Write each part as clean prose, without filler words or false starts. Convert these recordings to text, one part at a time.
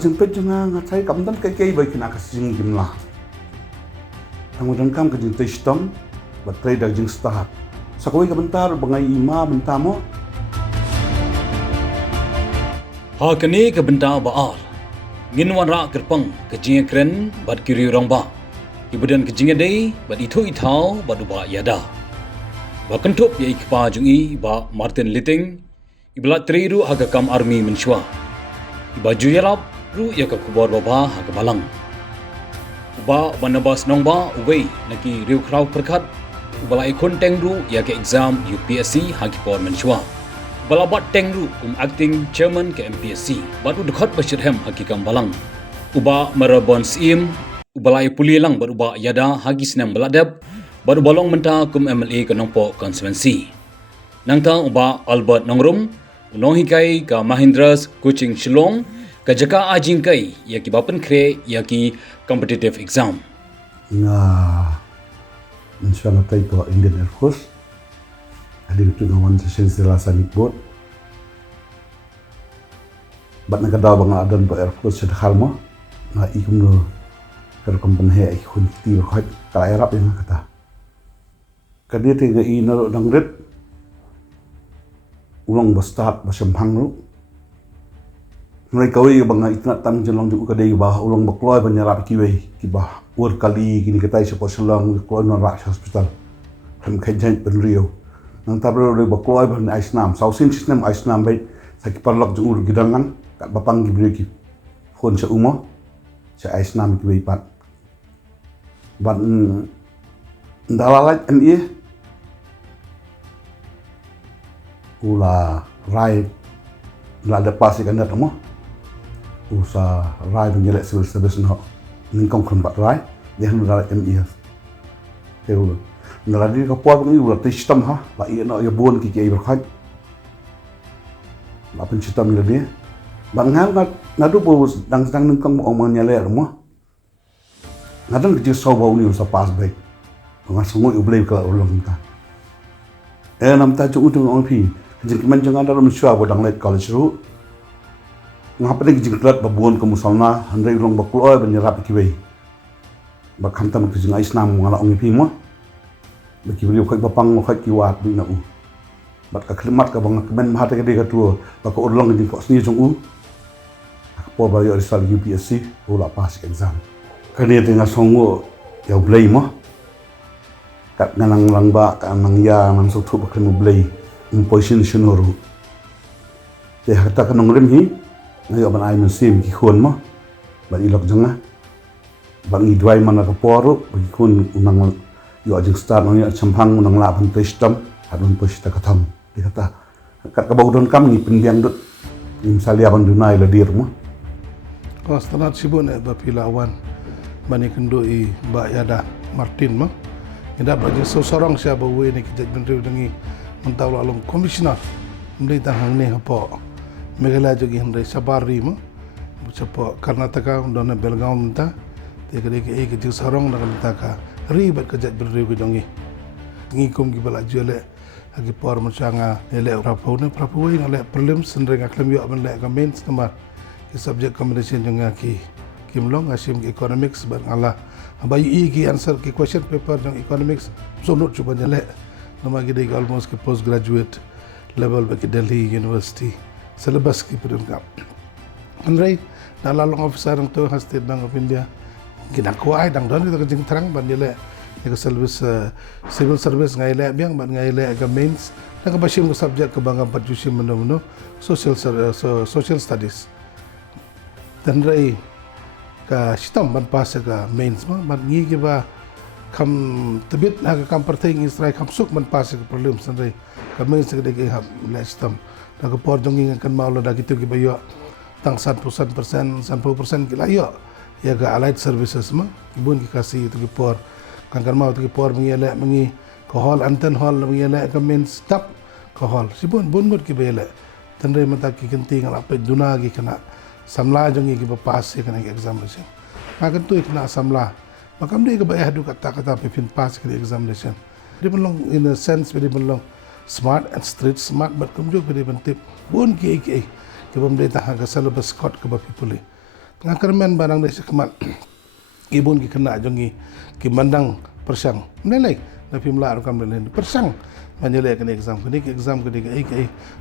Jemput jangan ngatai kamu kai baik nak kasing jumlah. Kemudian kam kejeng testom, baterai dah jeng start. Sakoi kebentar bangai ima bentamo. Kini kebentar baal. Ginwan rak kerpang kejeng keren bat kiri orang ba. Kemudian kejeng day bat itu itau bat uba yada. Bakentup ya ikpa jungi ba Martin Liting. Iblat teriru haga kam army mensyua. Baju yalap ru ya ka kubor baba ha ka balang uba banabas nong ba uwei naki riu kraw perkat ubala ikon teng ru ya ka exam UPSC ha ki por menshwa balabat teng ru acting chairman ke MPSC batu dekat bashirhem ha ki kam balang uba marabon sim ubala puli lang bar uba yada ha ki snam baladab baru balong menta kum MLA ke nongpo constituency nangta uba Albert Nongrum unohikai ka Mahindras coaching Shillong kajaka ajing kai ya ki bapen kre ya ki competitive exam mensyana tai to Indian Air Force adi itu ngawan sesen selasa nikbot bat nagada bang adan pa Air Force sa khalmo na ikum no kar company ai khun ti khot kala erap yang kata kadi te ga ina dang ret ulang bastat basambang ru mereka wei bang itna tam jelong ju kadai bah ulang bakloi banyarap kiwei kibah ur kali kini katai sepo selang kloi non rak hospital ham khajan penrio nang tabro re bakloi ban aisnam sausin sistem aisnam bai saki parlok ju ur gidangan kat bapang gibri ki khon sa umo sa aisnam kiwei pat ban ndalalat ME ula rai la de pasi kan datamo usa rai bengelek civil service no ningkong kon bat rai dia ula ME teu ula di ko por ngi ula tistam ha la i no ya bon ki ke berkhat la pen sistem le dia bangal na du bo dang ningkong mo man nyale mo ngadang ke so bau ni usa pas baik ngasungoi ublei kala ulong ta nam ta chu utung ong pi jing man jangan dalam syua bodang let college ru ngapa ni jing klat babuon ke musalna handai long bakloi banyarap kiwei bakham tam ke jing islam ngala ong pi mo baki beliau khoi bapang mo khoi kiwat bi na u bat ka khlimat ka bang men ma ta ke de ka tu ba ko urlong jing ko sni jong u po ba yo risal UPSC ula pas exam kani tengah songo ya blei mo kat nang lang ba ka nang ya nang so thu ba khmu blei position shinoru te hakta ka nong rem hi ngayo ban ai musim ki khon mo ban ilok janga ban i dwai mana ka poru bi khon unang yo ajing start no ya champhang unang la ban testam hadun posita ka tham te kata kat ka baudon kam ni pendiang dut imsalia ban dunai la dir mo setelah sibuk nak berpilawan bani kendoi Mbak Yada Martin mah tidak bagi seorang siapa we ni kita menteri dengan mentau along komisioner menteri tanghang ni apa Meghalaya jogi hendai sabari mah cepo Karnataka undang Belgaum minta dia ke seorang nak minta ka ribet kerja berdiri ke jongi ngikum ki bala jole agi por macanga ele rapau we ngale prelims sendiri ngaklem yo ben le ka mains nomor ki subject combination jonga ki kimlong asim ki economics ban Allah abai ki answer ki question paper jong economics so not cuba jale nama ki dek almost ki postgraduate level bagi Delhi University syllabus ki perungkap andrai dalalong officer ang to State Bank of India kina kuai dang don kita kejeng terang ban dile ke service civil service ngai le biang ban ngai le ke mains nak basim ke subject ke bangga pajusim meno social studies dan rai ka sistem ban pas ka mains ma ban ngi ke ba kam tebit na ka kam perting Israel kam suk ban pas ka prelims dan rai ka mains ke de ha le sistem nak por jong kan mau la gitu ke bayo tang 100% ki la yo ya ga allied services ma ibun ki kasi itu ki por kan mau tu por mengelak mengi ke hall anten hall mengelak ke main stop ke hall sibun bungut ki bele tandai mata ki kenting ala pe duna ki kena samla jongi ki pass ki kena examination makan tu kena samla makam dia ke bayar du kata pin pass ki examination dia belong in a sense dia belong smart and street smart but kumjuk dia bentip bun ki bom dia tah ke syllabus code ke bapi pulih ngakarmen barang dia kemal ibun ki kena jongi ki mandang persang menelai tapi melar kam den persang manjele kini exam kini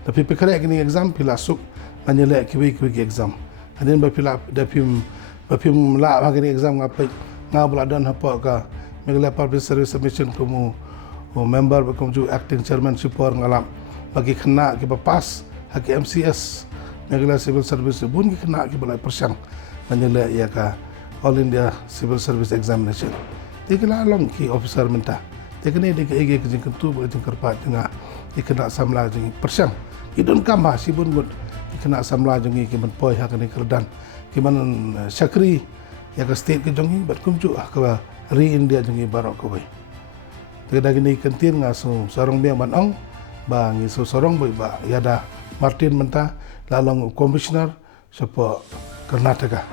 tapi pekare kini exam pila suk manjele ki exam adin ba pila bapi melar kini exam ngapai ngabla dan apa ka megala public service submission kumu member bakum ju acting chairman support ngalam bagi kena ki pass haki MCS megala civil service bun ki kena ki balai persang manjele ya ka All India Civil Service Examination. Dikala long ki officer minta. Dikene dik ege ke tu boleh kerpat dengan dikena samla jeng persang. Idun kamba sibun gut dikena samla jeng ki men poi hak ni kerdan. Ki man Syakri ya ke state ke jeng bat kumju ka ri India jeng barok ko bai. Tidak gini kentir ngaso sorong biang banong ba ngiso sorong bai ba yada Martin menta lalong commissioner sepo Karnataka.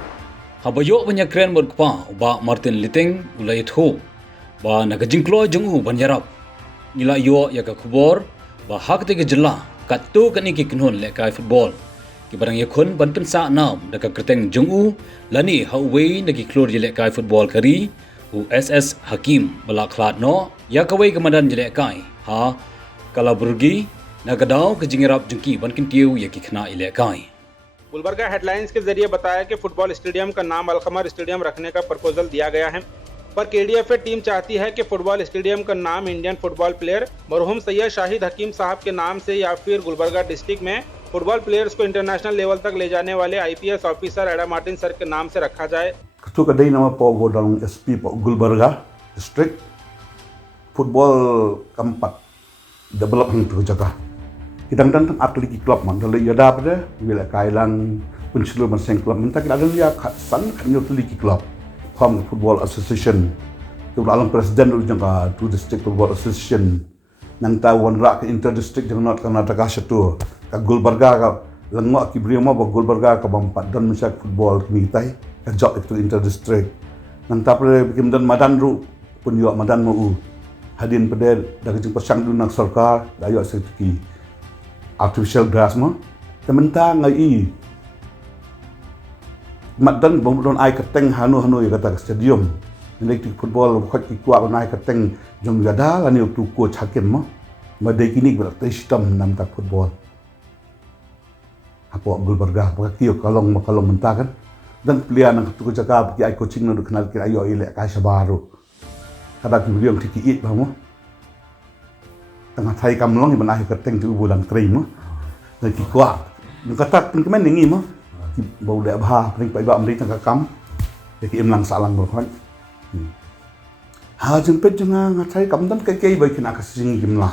Habayok banyak keren berkupa ba Martin Liteng ulai itu ba nagajingklo jengu banjarap nila yo ya ka kubor ba hak te jela kat tu kan ki kinhon le kai football ki barang yakun ban pensa nam daga kerteng jengu lani hawei nagi klor jele kai football kari USS Hakim balaklat no ya kawai kamadan jele kai ha Kalaburgi nagadao ke jingirap jengki ban kintiu ya ki khna ile kai Gulbarga headlines के जरिए बताया कि football stadium का नाम अलखमर स्टेडियम रखने का प्रपोजल दिया गया है, पर केडीएफए टीम चाहती है कि फुटबॉल स्टेडियम का नाम इंडियन फुटबॉल प्लेयर मरहूम सैयद शाहिद हकीम साहब के नाम से या फिर गुलबर्गा डिस्ट्रिक्ट में फुटबॉल प्लेयर्स को इंटरनेशनल लेवल तक ले जाने वाले IPS ऑफिसर एडा मार्टिन सर के नाम से रखा जाए। Ketua kedai nama Pak Godang SP Pak Gulbarga District Football keempat development tu jaga. Kadang-kadang atlet klub man kalau ia dah pada bila kailan pensiun masing klub minta kita ada dia sang kanyo atlet klub Home Football Association tu alam presiden dulu jangka tu district football association nang tahu rak inter district jangan not Karnataka satu ka Gulbarga ka lengok ki brio ma Gulbarga ka bampat dan masyak football kimitai ka job itu inter district nang tapre bikin dan madan ru pun yo madan mau hadin pedel dak jeng persang dulu nak sarkar dayo setiki artificial grass mo tementang ngai madan bom ai keteng hanu ya kata stadium electric football khot ki kwa nai keteng jong gada lani tu ko chakem mo madai kini berarti sistem nam tak football apa Gulbarga apa kio kalong mentah kan dan pilihan nang tu jaga ki ai coaching no kenal ki ayo ile ka sabaru kada ki beliau tiki ba mo tengah thai kamlong iban ahi keteng tu bulan krim mo dan ki kwa kata kemen ningi mo ki bau le ba paling pai ba amri tengah kam ki im lang salang berkhon ha jeng pet jeng ngathai kam dan kai bai kina kasing gimla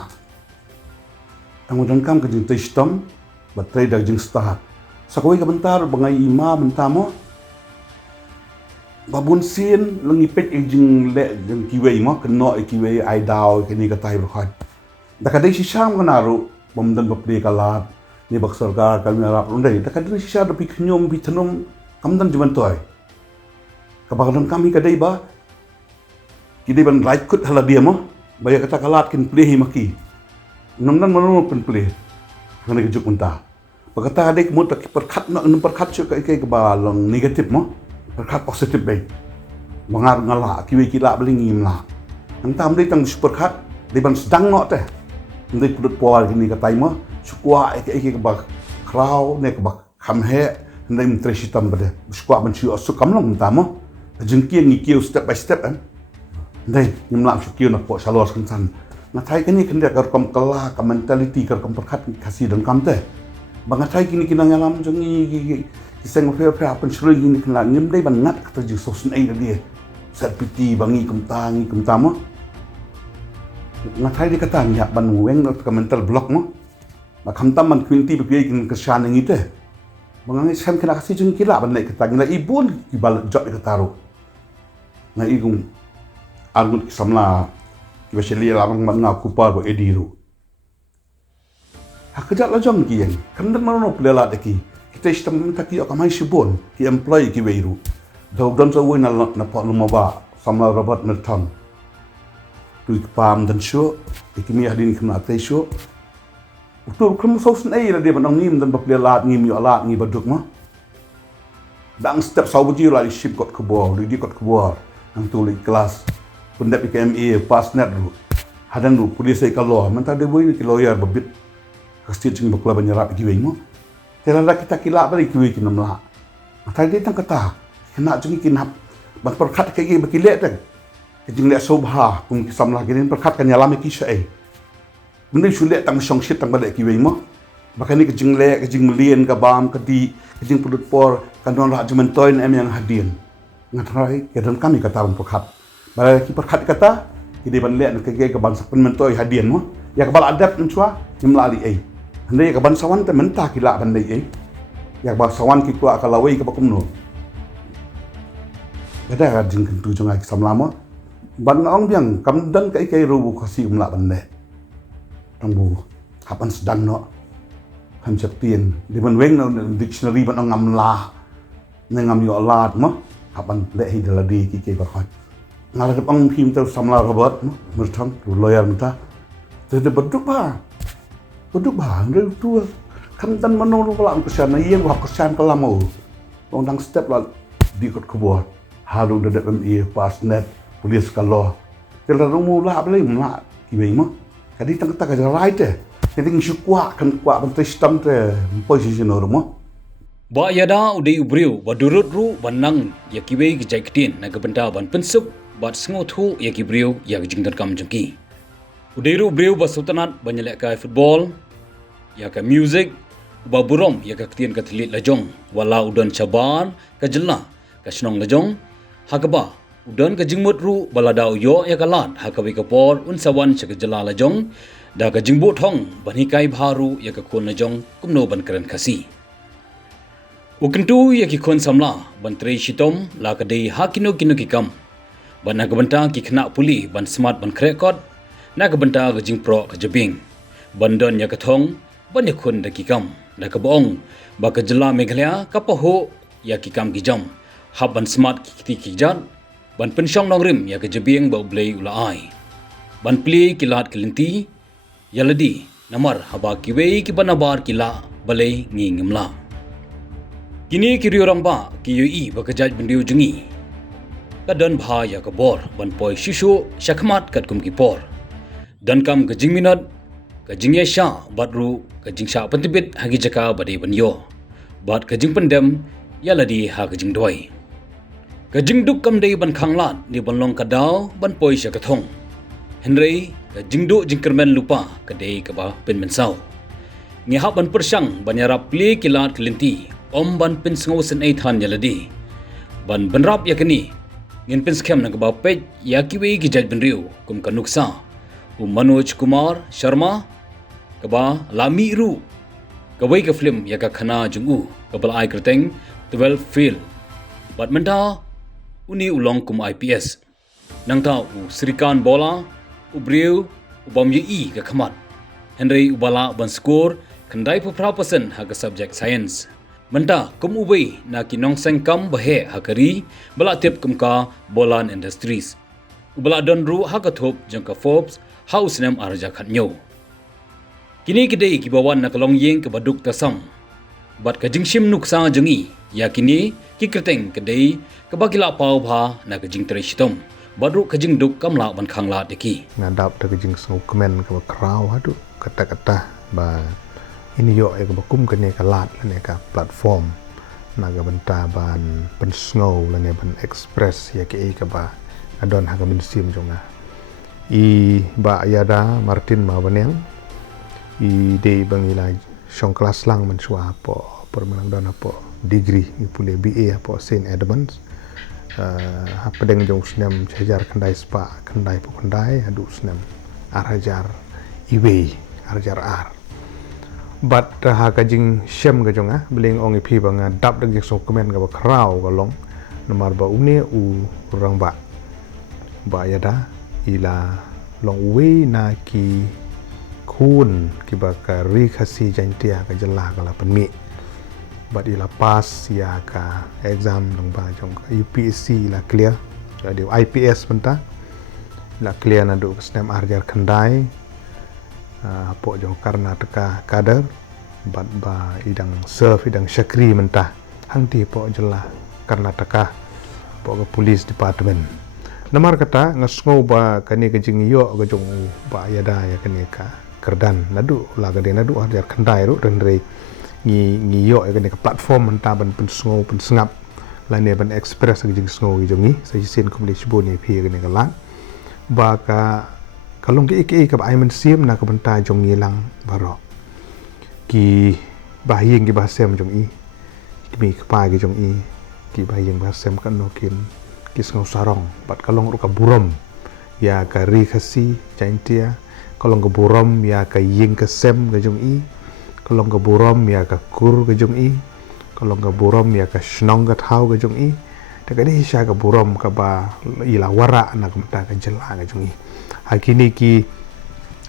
tangudang kam ke jeng sistem baterai dak jeng start sakoi ka bentar bangai ima mentamo babun sin lengi pet jeng le jeng kiwei mo keno kiwei ai dau kini katai berkhon dakadai sisam kanaru bomdan bapri kalat ni bak sarkar kami arap undai dakadai sisa dapi knyom bitanum kamdan juman toy kabagadan kami kadai ba kidai ban right kut hala dia mo baya kata kalat kin play maki namdan manu pen play ngane juk unta bagata adek mo tak perkhat no perkhat chu kai kebalong negatif mo perkhat positif bai mangar ngala kiwi kila belingim la antam dei tang superkhat di ban sedang no teh ndai pudut poal kini katai mo sukwa ke ba kraw ne ba khamhe ndai mtre sitam bade sukwa ban chu su kamlong tamo jengki ngi kiu step by step kan ndai nimla sukio na po salos kan san na thai kini kende kar kam kala ka mentality kar kam perkhat kasih dan kam teh bangatai kini kina ngalam jongi kiseng fe apa suri kini kena ngim dai ban ngat kata ju sosun ai dia sat piti bangi kum tamo ngatai dia kata nyak ban weng ka mental block mo makam taman kwinti begitu kin kesan ngi teh bangangi sem kena kasih jongi kila ban naik kata ngila ibun ibal jot ka taru na igum argut samla especially lamang mana kupar bo ediru hakajat la jong ki yang kan dan mano plela deki kita istam taki akamai sibon ki employee ki weiru dan so wina na pa lumaba samla rabat mertam tu pam dan syo ikimi hadin kena te syo utur kum so snai la dia banang nim dan baplela ngim yo alat ngi baduk ma dang step sabuji la ship kot kebor di kot kebor nang tu li kelas pendap PKMA pas net ru hadan ru polis ai kalau manta de boy ki lawyer babit kastit sing bakla banyarap ki weng mo terala kita kila bari ki weng namla mata de tang kata kena jungi kinap bang perkat ke gi bakile tak jing le sobha kum ki samla ginin perkat kan yalame ki sai benda sule tang songshit tang balik ki weng mo bakani ke jing le ke jing melien ka bam ke di ke jing pudut por kan don ra jumen toin em yang hadin ngatrai ke dan kami kata bang perkat bala ki perkat kata ki de ban le ke ke bang sak pen mentoi hadin mo ya kabal adat nswa nimla ali ai handai ka ban sawan te menta ki la ban dei ai ya ba sawan ki ku akalawai ka bakum no ada ka jing kan tu jongai ki samlama ban ong biang kam dan kai ru khasi umla ban le tangbu kapan sedang no kan chatien di ban weng no dictionary ban ngam la ngam yo lat mo kapan le hi daladi ki ke ba ngala pang phim teu samla robot mertham lawyer mata te beduk ba ndu tu kan dan mano la kesan yen wa kesan kalamo wong dang step la di kot kubur halu de ME pas net polis kalau tela rumu la bele mla ki be mo kadi tang ta ka right te ting syukwa kan kwa ban system te position mo Ba yada udai ubriu badurut ru banang yakiwe gejaikitin na gabenda ban pensup bat sengotu yakibriu ya jingdan kam jengki. Udai ru ubriu basultanat banyalek ka football ya ka music ba burom ya ka ketien ka thilit lajong wala udan caban ka jelna ka snong lajong hakaba udan ka jingmut ru balada yo ya ka lat hakawe ka por un sawan cha ka jela lajong da ka jingbu thong banikai bharu ya ka kon lajong kumno ban keren khasi. Ukentu ya ki kon samla bantrei shitom la kadai hakino kino kikam ban na gabanta ki khna puli ban smart ban krekot na gabanta ga jing pro ka jabing ban don ya ka thong ban ya khun da kikam da ka bong ba ka jela meghalaya ka paho ya kikam ki jam hab ban smart ki kiti ki jan ban pensyong nong rim ya ka jabing ba blai ula ai ban pli ki lat kelinti yaladi namar haba ki wei ki banabar ki la balai ngi ngimla kini kiri orang ba ki yui bakajaj bendiu jengi kadan bha ya kabor ban poi shishu shakmat kat kum ki por dan kam ka jingminat ka jingya sha batru ka jingsha pentibit hagi jaka bade banyo bat ka jing pendem ya ladi ha ka jing doi ka jing duk kam dei ban khanglat ni ban long ka daw ban poi sha ka thong henrei ka jing du jing kermen lupa ka dei ka ba pen men sau ngi ha ban persang ban yarap pli kilat kelinti om ban pin sngo sen ai than yaladi ban banrap yakani ngin pin scam na ba pej yakiwe ki jaj benriu kum kanuksa Manoj Kumar Sharma kaba lami ru kawai ka film ya ka khana jungu kabal ai kerteng 12 fail bat menta uni ulong kum IPS nangta u srikan bola ubriu ubam yi ka khamat henry ubala ban score khandai phra percent ha ka subject science menta kum ubei na ki nong sang kam bahe hakari bala tip kum ka bolan industries ubala don ru ha ka thop jang ka Forbes house nam arja khatnyo kini kidei ki bawan na kalong yeng ka baduk tasam bat ka jingshim nuksa jangi ya kini ki kerteng kedei ka bagila pau bha na ka jing treshitom badru ka jing duk kamla ban khangla deki ngadap ta jing snow kemen ka kraw hadu kata-kata ba ini yo e ka bakum ka ne ka lat ne ka platform naga benta ban pen snow ne ban express ya ke ka ba adon ha ka min sim jonga i ba yada Martin Mawaneng i de bangila song kelas lang man swa po permenang dona po degree i pule BA po St Edmunds ha pedeng jong snem chajar kandai spa kandai po kandai adu snem arajar iwe arajar ar bat ha ka jing shem ga jonga beling ong ipi banga dap dang jing so komen ga ba kraw ga long nomar ba une u rang ba ba yada ila long we na ki kun ki ba ka ri khasi jantia ka jalla ka la panmi but ila pass ya ka exam long ba jong ka UPSC la clear jadi IPS benta la clear na do snem arjar khandai po jong Karnataka kader but ba idang serve idang syakri mentah hang ti po jalla Karnataka po ka police department namar kata ngasngo ba kani ka jing yo ka jong ba yada ya kani ka kerdan nadu la ka de nadu arjar khandai ru rendre ngi yo ya kani ka platform mentah ban pen sngo pen sngap la ne ban express ka jing sngo gi jongi sa sen komdesi bo ni phi kani ka la ba ka kalong ki ka ba ai man sim na ka banta jong ngilang baro ki bahing ki basem jong i ki ka pa ki jong i ki bahing basem kan no kin kis ngau sarong bat kalong ru ka burom ya ka ri khasi chaintia kalong ka burom ya ka ying ka sem ka jong i kalong ka burom ya ka kur ka jong i kalong ka burom ya ka shnong ka thau ka jong i ta ka ni sha ka burom ka ba ila wara na ka mta ka jela ka jong i hakini ki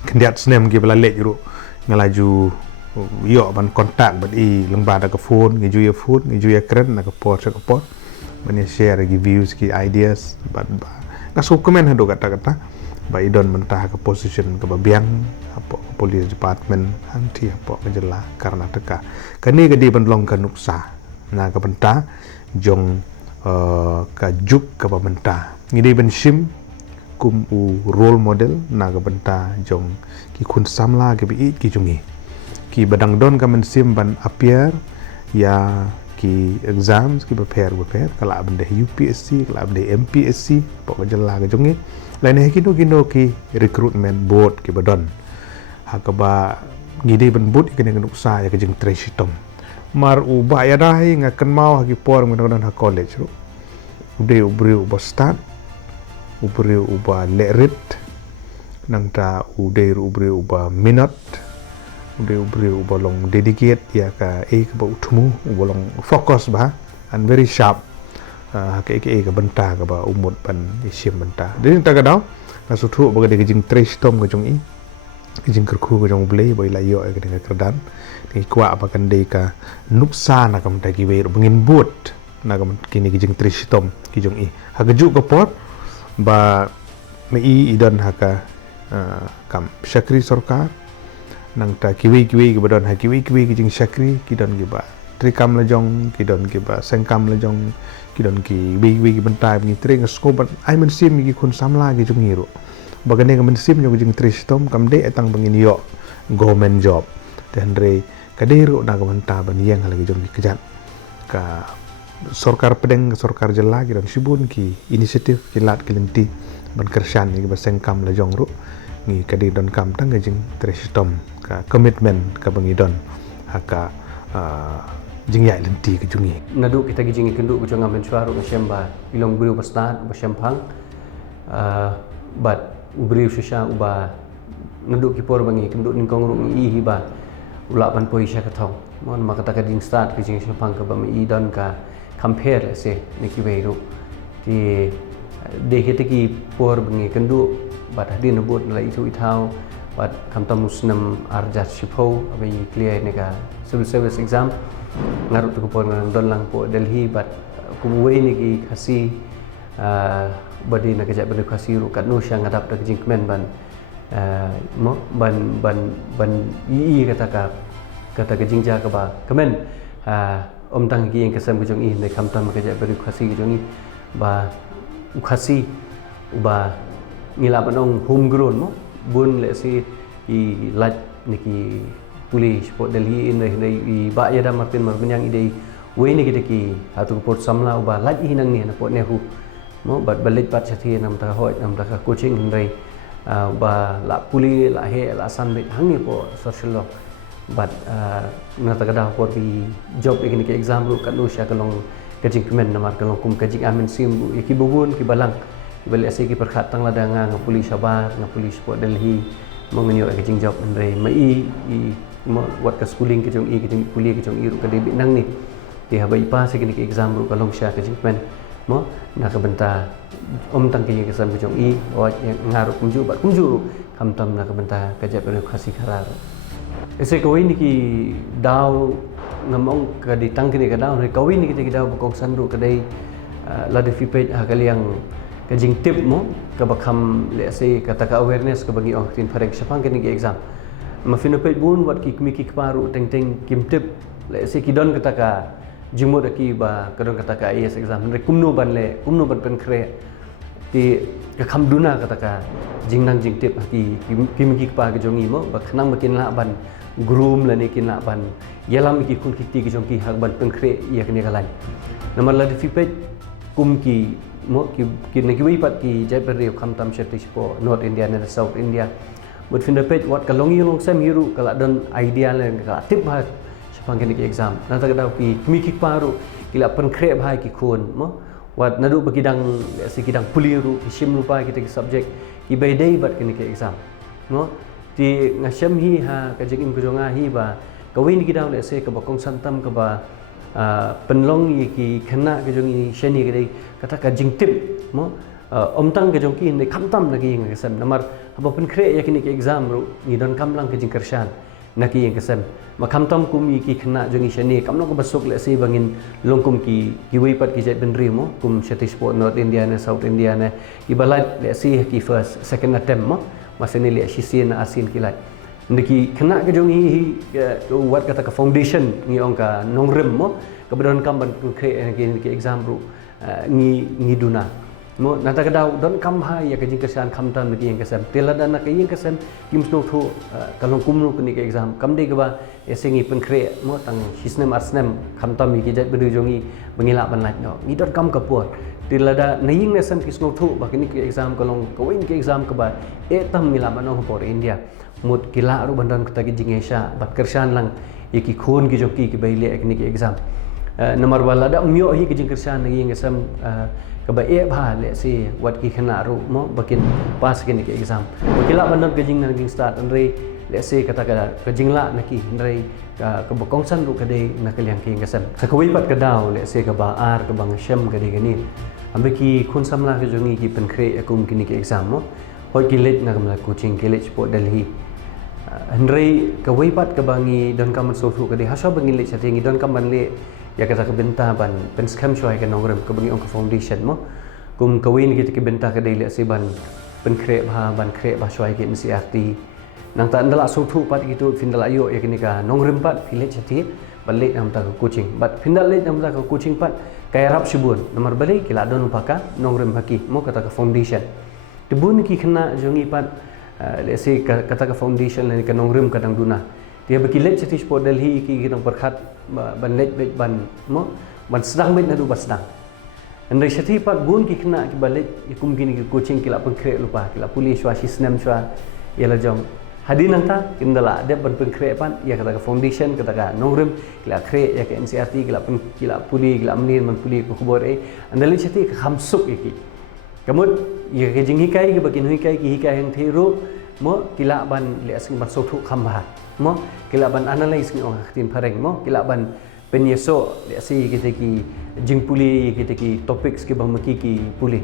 kendiat snem ki bala lek ru ngalaju yo ban kontak ban i lengba da ka phone ngi ju ya phone ngi ju ya kren na ka pot ka pot ban share gi views ki ideas ban ba ngasu komen hado kata-kata ba idon mentah ka position ka babiang apo police department anti apo ka jela Karnataka kani ka di ban long ka nuksa na ka benta jong ka juk ka benta ngi di ban sim kum u role model na ka benta jong ki kun samla ki bi ki jungi ki badang don ka mensim ban appear ya ki exams ki prepare kala bende UPSC kala bende MPSC pok jela ka jungi lain kino ki recruitment board ki badon hakaba ngide ban board ki ngan uksa ya ka jing tresitom mar u ba ya dai ngakan mau haki por ngan ha college ru ude ubri u start ubri uba lerit nang ta ude ubri uba minute ude ubri uba long dedicate ya ka ka ba utmu uba long focus ba and very sharp ka ka benta ka ba umut ban isim benta din ta ka daw na suthu ba ga jing trash tom ka jong i jing kerku ka jong blay ba ila yo ka dengan kerdan ni kwa apa kan dei ka nuksa na kam ta ki be bengin but na kam kini jing trash tom ki jong i ha ju ka pot ba mei idon haka kam syakri sarkar nang ta kiwi ke badon ha kiwi ki jing syakri kidon ki ba trikam lejong kidon ki ba sengkam lejong kidon ki wi bentai ni tring skoban ai men sim ki kun samla ki jung hiru bagane men sim jong jing tristom kam de etang bangin yo government job dan re kaderu na ka benta ban yang lagi jong ki kejat ka Sorkar pedeng sorkar jela ki dan sibun ki inisiatif ki lat kelenti ban kersan ni ba sengkam la jong ru ngi kadi don kam tang jing trestom ka commitment ka bangidon haka jing ya lenti ke jungi nadu kita gi jing kendu ku jong amen suaru ngasem ba ilong bru pastat ba sempang but ubri susha uba nadu ki por bangi kendu ningkong ru ngi hi ba ula ban poi sha ka thong mon ma kata ka ding start ki jing sempang ka ba mi don ka compare se niki weiru ti de hete ki por bengi kendu bat hadin bot la itu ithau bat kamta musnam arjat shipho abai clear neka civil service exam ngarut ku por ngan don lang po Delhi bat ku wei niki khasi badi na kejap benda khasi ru kat nu syang ngadap dak jingmen ban mo ban i kata ke jingja ka ba kemen om tang ki yang kesam ke jong i ne kam tam ke ja beri khasi ke jong i ba khasi ba ngila banong homegrown mo bun le si i lat niki police po Delhi in i ba ya da Martin Marbunyang ide we ni ki atu port samla ba lat i nang ni na po ne hu mo bat balit pat sathi nam ta hoi nam ta coaching hindai ba la puli la he la san bit hang ni po social law but nata kada por bi job ikini ke exam ru kan usya kalong kajing kemen namar kalong kum kajing amen sim ki bubun ki balang ki bali ase ki perkhat tang lada nga polis sabar nga polis po Delhi mengenyo kajing job ndai mai i wat ka schooling ke jong i kajing kuliah ke jong i ru ka debi nang ni ti habai pa se kini ke exam ru kalong sya kajing kemen mo nak benta tang ke kesam ke jong i o ngaruh kumju kam tam nak benta kajap khasi kharar ese kawin ni ki daw ngamong ka ditang kini ka daw kawin ni kita daw bokong sandu kadai la de fipet hakaliang kajing tip mo ka bakam le se kata ka awareness ka bagi ong tin parek sapang kini ki exam ma finopet bun wat ki miki paru teng kim tip le se ki don kata ka jimut aki ba kadon kata ka IS exam re kumno ban pen kre ti ka kham duna kata ka jingnang jing tip ki miki pa ka jongi mo ba khnang makin la ban groom la ni kin la ban yelam ki kun ki jong ki hak ban pen kre ya kini kalan namar la de fipet kum ki mo ki ne ki wi pat ki jai per kham tam shet po North India and South India but finopet wat kalong yung sem hiru kala don idea la ka tip ha pangkini ki exam nanti kadau ki miki paru kila pen kre bhai ki khon mo wat nadu bagidang sikidang puliru ki sim lupa kita ki subject ki bedai bat kini ki exam no ti ngasem hi ha ka jing im kujonga hi ba kawin ki dau le se ka bakong santam ka ba penlong yi ki khana ka jong ni sheni ka dei kata ka jing tip mo tang ka jong ki ne kham tam lagi ng kesem namar aba pen kre ya kini ki exam ru ni don kam lang ka jing kershan naki yang kesem makam tam kumi ki kena jongi shani kamno ko basuk le se bangin longkum ki wipat ki jat benri mo kum shati sport North India ne South India ne ibalat le se ki first second attempt mo masa ni le sisi na asin kilat niki kena ke jongi hi wat kata ka foundation ni ong ka nongrem mo kebetulan kam ban kre ki exam ru ngi duna mo nata kadau don kam hai ya kajing kesan kam tan niki yang kesem telada nak yang kesem kim sno thu kalong kumnu kini ke exam kam de ba esengi pen kre mo tang hisnem arsnem kam tam ki jat bedu jongi bengila ban laj no ni dot kam kapot telada naying nesem ki sno thu ba kini ke exam kalong kawin ke exam ka ba tam mila mano por India mut kila ru bandan kata ki jingesha bat kersan lang ki khon ki joki ki baile kini ke exam nomor wala da myo hi ki jing kersan naying kesem kaba bha le si wat ki khana ru mo bakin pas kini ke exam bakila bandam ke jing nang start andre le si kata ka jing la naki andre ka bokong san ru ka dei nakaliang ki ngasam sakawi pat ka daw le si ka ba ar ka bang shem ka dei gani ambe ki khun samla ka jongi ki pen kre akum kini ke exam mo hoi ki let na kamla coaching ke let sport Delhi andre ka wai pat ka bangi don kam so thu ka dei hasha bangi le chatingi don kam ban le ya kata kebenta ban pen scam shoy ke nongrem ke bangi ong foundation mo kum kawin kita kebenta ke dai le si ban pen kre ban kre shoy ke NCRT nang ta ndala so thu pat gitu findala yo ya kini ka nongrem pat village chati balik nam ta coaching but findal le nam ta coaching pat kaya rap sibun nomor balik kila don paka nongrem haki mo kata ka foundation tibun ki khna jongi pat le si kata ka foundation le ka nongrem kadang duna dia berkilat citi sport Delhi ki kita berkat ban let ban mo ban sedang met nadu ban sedang andai citi pat bun ki kena ki balik ikum kini ki coaching kila pengkre lupa kila puli shwa sisnem shwa ialah jom hadin nanta kindala dia ban pengkre pan ia kata ka foundation kata ka nongrem kila kre ya ke NCRT kila puli kila menir man puli ko khobor andai citi ka khamsuk iki kamut ia ke jing hikai ke bakin hikai ki hikai yang thiru mo kila ban le asing ban sothu khamba mo kila ban analyze ni ong tin pareng mo kila ban penyeso le si kita ki jing puli kita ki topics ki bamaki ki puli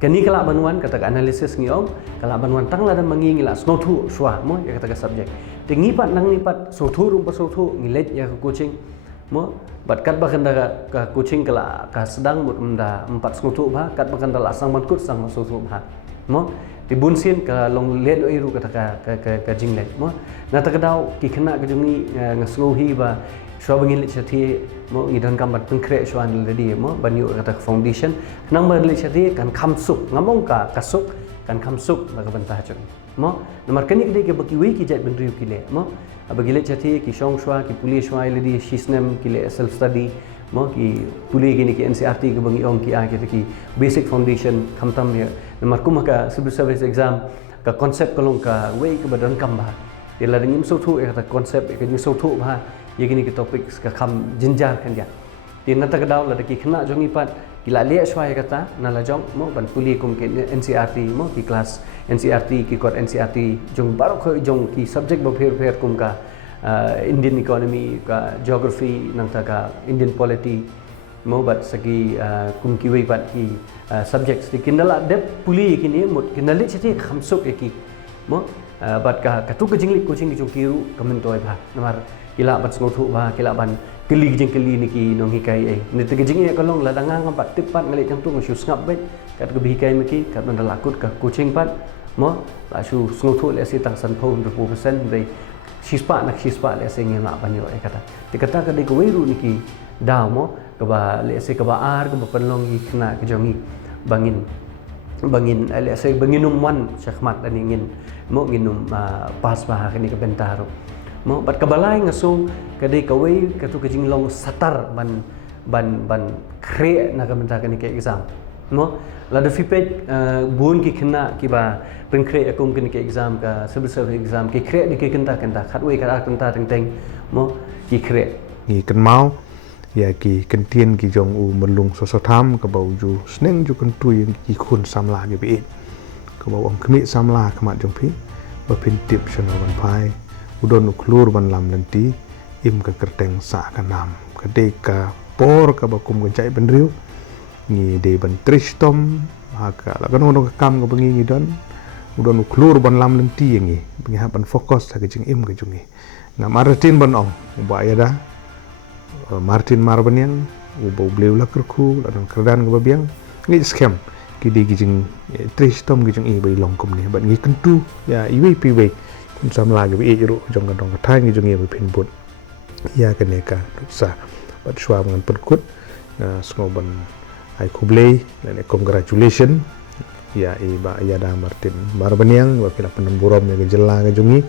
kani kala banwan kata analysis ni ong kala banwan tang la dan mangi ngila snothu shwa mo ya kata subject tingi pat nang ni pat sothu rum pa sothu ngilet ya coaching mo bat kat bakan da ka coaching kala ka sedang mut mda 4 snothu ba kat bakan da la sang man kut sang sothu ba mo tibun sin ka long let iru kata ka jinglet mo na ta kadau ki khna ka jungi ngaslo hi ba shwa bangin le chathi mo idan kam bat pengkre shwan le di mo banyu kata foundation nang ban le chathi kan khamsuk ngamong ka kasuk kan khamsuk na ka bantah chon mo nomor kani kide ke baki wi ki jat bendri ki le mo abagi le chathi ki shong shwa ki puli shwa le di shisnem ki le self study mo ki puli gini ki NCRT ke bangi ong ki a kita ki basic foundation khamtam ya nomor kumaka civil service exam ka konsep kalong ka way ke badan kamba ila dingim so thu kata konsep ke jing so thu ba ye gini ki topics ka kham jinjar kan ya tin nata ka daw la ki khna jongi pat kila le shwa kata na la jong mo ban puli kum ke NCRT mo ki class NCRT ki kot NCRT jong baru ko jong ki subject ba pher kum ka Indian economy ka geography nang ta ka Indian polity mo bat segi kum ki wei bat ki subjects di kindala dep puli kini mut kindalit siti khamsuk eki mo bat ka tu ke jingli coaching ki kiru kamen toy ba namar kila bat sngo thu ba kila ban keli jing keli ni ki nong hikai ai ni te jing e kalong la dangang bat tipat ngalik jang tu ngu ngap bet kat ke bihikai meki kat ban lakut ka coaching pat mo la su sngo thu le si tang san phom 20% dei sispa le se ngi na ban yo e kata te kata ka de ko weiru ni ki daw mo ka ba le se ka ba ar ka ba panlong gi khna ka jongi bangin le se banginum wan syakmat ani ngin mo nginum pas ba ka ni ka bentaro mo bat ka balai ngaso ka de ka wei ka tu ka jinglong satar ban kre na ka benta ka ni ka exam mo la de fipet bun ki khna ki ba pen kre akum ki ni ka exam ka civil service exam ki kre ni ki kenta khat wei ka kenta teng mo ki kre ni kan mau ya ki kan tien ki jong u melung so tham ka bau ju sneng ju kan tu yang ki khun samla ge be ka bau om khmi samla khmat jong phi ba pin tip chana ban phai udon uklur ban lam nanti im ka kerteng sa ka nam ka de ka por ka ba kum kan chai ban riu ni de ban tristom ha ka la kan no ka kam ka bangi ni don udon uklur ban lam nanti yang ni bangi ha ban fokus ha ka jing im ka jungi nga maratin ban ong ba ya da Martin Marbaniang ubo bleu la kerku dan kerdan ke babiang ngi scam ki di gijing tristom gijing i bai long kum ni ban ngi kentu ya iwi pi bai kun sam la ge i ru jong ka dong ka thai ngi jong i pin put ya ka ne ka sa bat shwa ngan put kut sngo ban ai kublei dan congratulation ya i ba ya da Martin Marbaniang wa kila penemburom ge jela ge jong i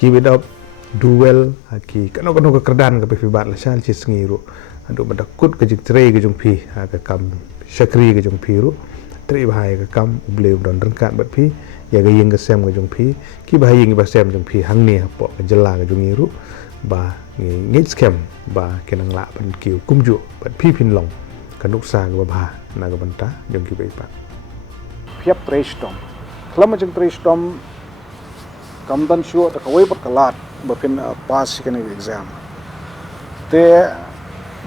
ki bidop duel ki kano ka kerdan ka pefibat la sal ci sngiru adu badakut ka jik tre ka jong pi ka kam shakri ka jong pi ru tre bahai ka kam uble don rengkat bat pi ya ga yeng ka sem ka jong pi ki bahai yeng ba sem jong pi hang ni po ka jela ka jong iru ba ngi scam ba kenang la ban kiu kumju bat pi pin long ka nuk sa ka ba na ka banta jong ki bai pa phiap trestom klama jong trestom kamdan shu ta kawai pat kalat bapin pass kan exam te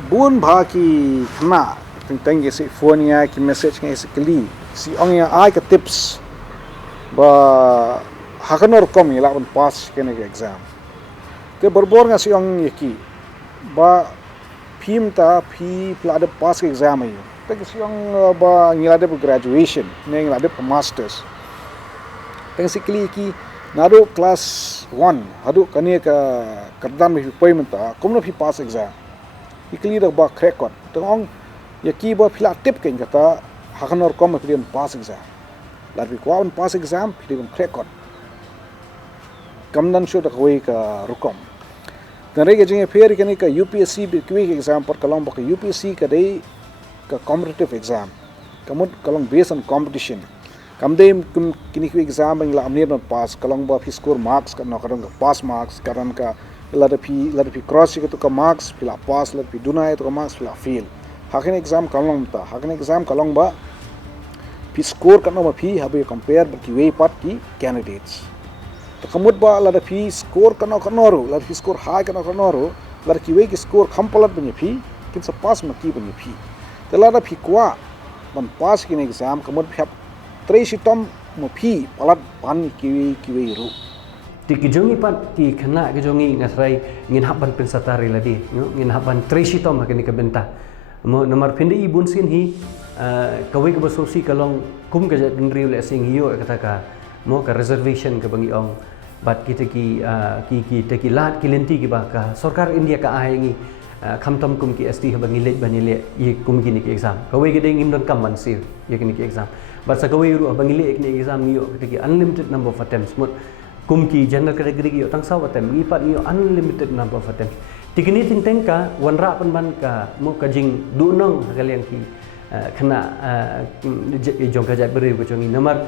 bun bha ki khna teng si phone ya ki message ngai sikli si ong ya ai ka tips ba hakanor kom ila ban pass kan exam te borbor nga si ong yaki ba phim ta phi plada pass exam ayo te si ong ba ngila de graduation ne ngila de masters teng sikli ki nado class 1 hadu kani ka kardan mi poi menta komno phi pass exam ikli da ba crack kon tong yaki ba phila tip ken kata hakanor kom phi pass exam la bi ko on pass exam phi crack kon kamdan shu da koi ka rukom tare ge jing fair kani ka UPSC bi quick exam par kalong ba ka UPSC ka dei ka competitive exam kamut kalong based on competition kamdem kini exam ang la amnir na pass kalong ba fi score marks ka no karang pass marks karan ka la da fi cross ka to ka marks pila pass la fi dunai to ka marks pila fail hakin exam kalong ta hakin exam kalong ba fi score ka no ma fi habe compare ba ki way part ki candidates to kamut ba la da fi score ka no ro la fi score high ka no ro la ki way ki score khampalat bani fi kin sa pass ma ki bani fi te la da fi kwa ban pass kin exam kamut fi Trestom mo phi palat pan kiwi ru ti kijongi pat ti khna kijongi ngasrai ngin haban pensatari ladi ngin haban Trestom hakini ka benta mo nomor phinde i bun sin hi kawai ka basosi kalong kum ka jendri le sing hiyo kata ka mo ka reservation ka bangi ong bat kita ki te ki lat ki lenti ki ba ka sarkar India ka ahengi khamtam kum ki ST habangi let banile i kum ki ni ki exam kawai ka ding imdon kam man sir ye ki ni ki exam but sa kawai ru abangile ek ni exam niyo ki unlimited number of attempts mut kum ki general category ki tang saw attempt ngi pat niyo unlimited number of attempts tikini ting teng ka wanra pan ban ka mo ka jing du nong kalian ki khna jong ka jat beri ko chongi namar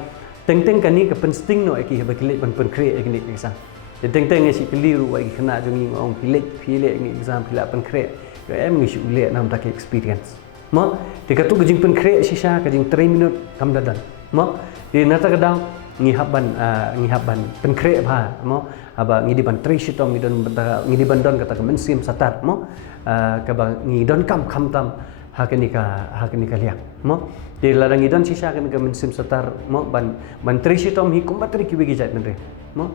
teng teng ka ni ka pensting no ki habakile pan create ek ni exam teng teng si keliru wa khna jongi ngong phile ngi exam phila pan create yo em ngi shule nam ta ki experience mo tika tu gajing pen create sisa ka jing 3 minute kam dadan mo di nata kadang ngi haban pen create ba mo aba ngi di ban 3 shitom ngi di ban don kata ka mensim satat mo ka ba ngi don kam kham tam hakenika liak mo di ladang idon sisa kan ka mensim setar mo ban trisitom hi kumbatri ki begi jat menre mo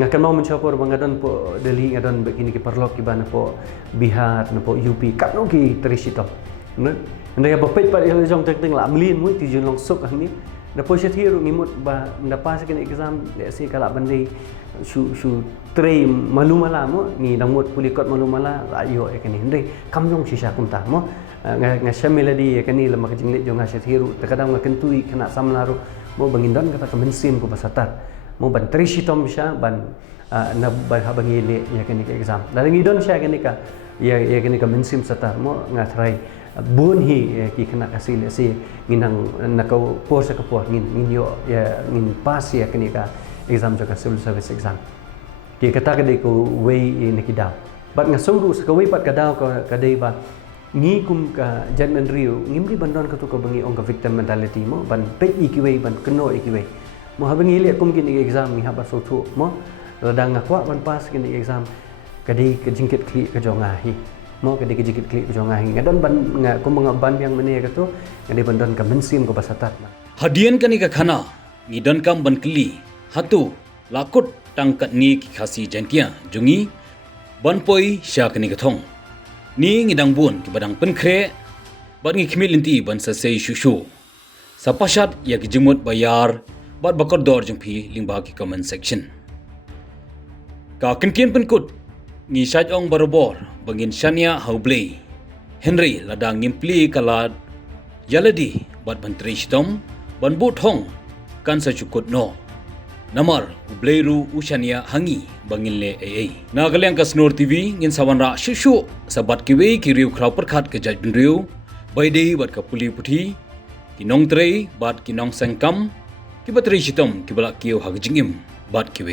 ngakan mau mencopor bangadon po Delhi ngadon begini ki perlok ki bana po Bihar na po UP kapno ki trisitom ndaya bapet pa ile jong tek teng la mlin mo ti jun long sok ni da po setiru ngimut ba nda pas kan exam de si kala bandi su tre malumala mo ni dangmut pulikot malumala ayo ekani ndai kamjong sisa kumta mo nga shamiladi ekani lama kajing le jonga setiru terkadang ngakentui kena samlaru mo bangindon kata kemensim ko basatar mo ban trisitom sya ban na bangi le yakani ke exam dalang idon sya kani ka yakani ka mensim satar mo ngatrai bun hi ki kena kasih si nginang nakau pos ka po ngin yo ya ngin pas ya kani ka exam joka civil service exam ki kata ka de ko way ni ki daw bat nga suru sa kaway pat ka daw ka dei ba ngi kum ka judgment riu ngimri bandon ka to ka bangi ong ka victim mentality mo ban pe ikiway ban keno ikiway mo habangi le kum kini exam ni habat so thu mo radang ngakwa ban pas kini exam kadi ka jingkit kli ka jonga hi mo kadi ka jingkit kli ka jonga hi ngadon ban nga kum mga ban yang mene ka to ngadi bandon ka mensim ko basatat hadian kani ka khana ngidon kam ban kli hatu lakut tangkat ni ki khasi jantia jungi banpoi sya kani ka thong ni ngidang bun ki badang penkre bat ngi khmil inti ban sa sei shushu sapashat ya ki jimut bayar bat bakor dor jengpi lingba ki comment section ka kenkian penkut ngi saj ong barobor bangin shania haublei Henry ladang ngimpli kala yaladi bat bantri stom ban but hong kan sa chukut no namar ubleiru ushania hangi bangile ai nagalyang ka snor tv ngin sawanra shishu sabat kiwe kiriu kraw perkhat ke jaj binriu baidei bat ka puli puthi kinong trei bat kinong sangkam ki batri shitom ki balak kiu hagjingim bat kiwe